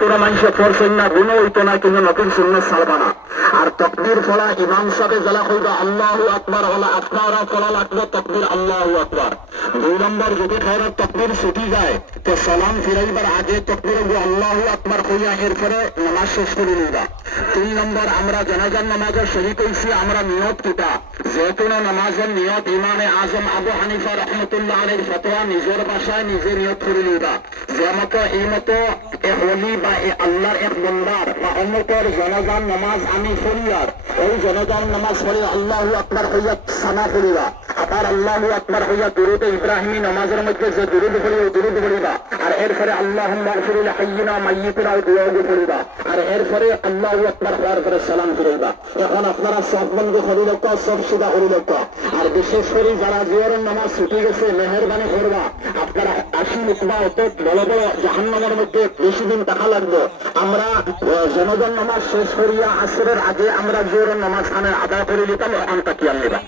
তোরা মানুষে পড়ছেন না গুণ হইতো না কিন্তু নতুন সুন্নত ছাড়বা না। আর তকবীর ফলা ইমাম সাহেব জ্বালা হইবা আল্লাহু আকবার হলা আপনারা ফলা লাগবে তকবীর আল্লাহু আকবার। 2 নম্বর যদি খাওয়ার তকবীর ছুটি যায় তো সালাম ফিরাইবার আগে তকবীর আল্লাহু আকবার হইয়া এরপরে নামাজ শেষ করে নিবা। 3 নম্বর আমরা জানাজার নামাজের শহীদ হইছি আমরা নিয়ত কিতা যে কোনো নামাজের নিয়ত ইমামে আজম আবু হানিফা রহমতুল্লাহ আলাইহির ফতোয়া নিজের ভাষায় নিজে নিয়ত করে নিবা। যে মতো এই মতো এ হলি বা এ আল্লাহর এক বন্দার বা অমুকের জনগণ নামাজ আমি ফরিয়ার ওই জনগণ নামাজ পড়ে আল্লাহু আকবার হইয়া সানা করিবা। আবার আল্লাহু আকবার হইয়া দুরুদে ইব্রাহিমী নামাজের মধ্যে যে দুরুদ পড়ি ওই দুরুদ পড়িবা। আর এরপরে আল্লাহুম্মা গফির লি হাইয়িনা মাইয়িতিনা দুআ পড়িবা। আর এরপরে আল্লাহু আকবার হওয়ার পরে সালাম ফিরাইবা। এখন আপনারা সব বন্ধ করি লোক সব সুদা করি লোক। আর বিশেষ করে যারা জিয়ারের নামাজ ছুটি গেছে মেহেরবানি করবা আপনারা 80 মিনিটবা অত বড় বড় জাহান্নামের মধ্যে বেশি দিন টাকা লাগবে। আমরা জনগণ নামাজ শেষ করিয়া আসরের আগে আমরা জিয়ারের নামাজ খানে আদায় করে নিতাম ওখান তাকিয়ে আনবা।